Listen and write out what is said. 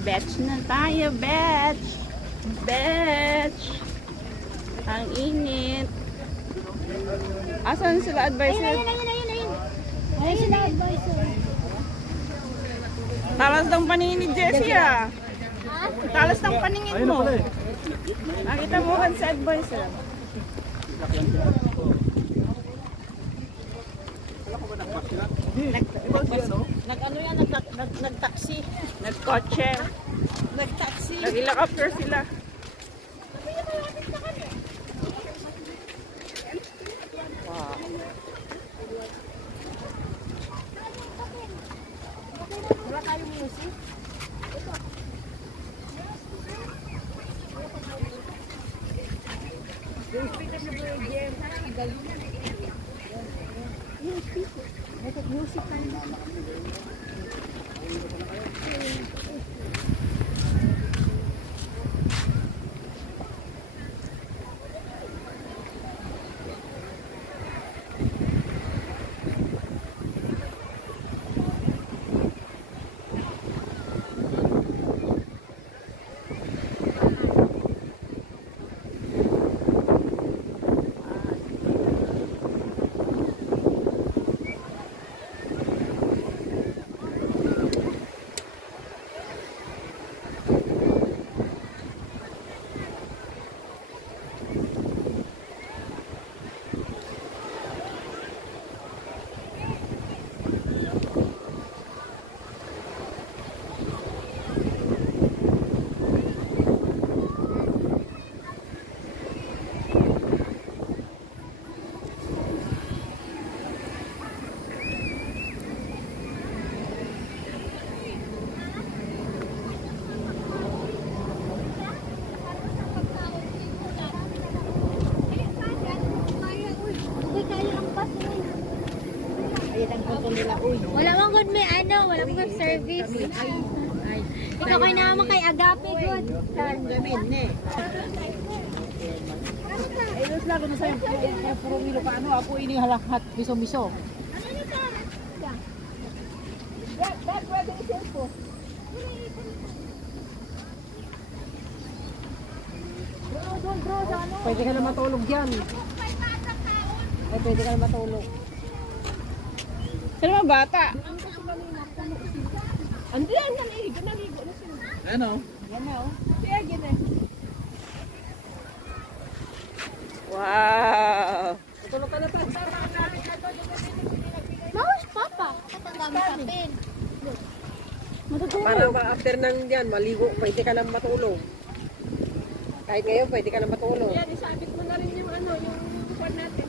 Batch na tayo, batch. Batch. Ang init. Asan sila advisor? Ayun. Ayun sila advisor. Talas ng paningin ni Jessie ah. Talas ng paningin mo. Nakita mo kan sa advisor. Nag-ano yan, nag-taxi. Nagkotse. Nag-taxi. Nag-helicopter sila. Wow. Wala tayong music. Yung speaker na Virgin, parang magaling na. Yung speaker. Nag-music pa rin. Wala mong good may ano, wala mong good service. Ikaw kayo naman kay Agape good. Gamin ne. Elos lang no sa puro milo ka ano, apo ini halakhat miso-miso. That wedding is info. Bro, ano? Pwede ka na matulog diyan. Ay, pwede ka na matulog. Sino mga bata? Andi yan, naligo na sila. Ano? Yan na oh. Kaya gina. Wow. Matulog ka na pa. Maus papa. Katandang kapin. Para after nang diyan, maligo, pwede ka na matulog. Kahit ngayon, pwede ka na matulog. Yan, isabit mo na rin yung ano, yung kwan natin.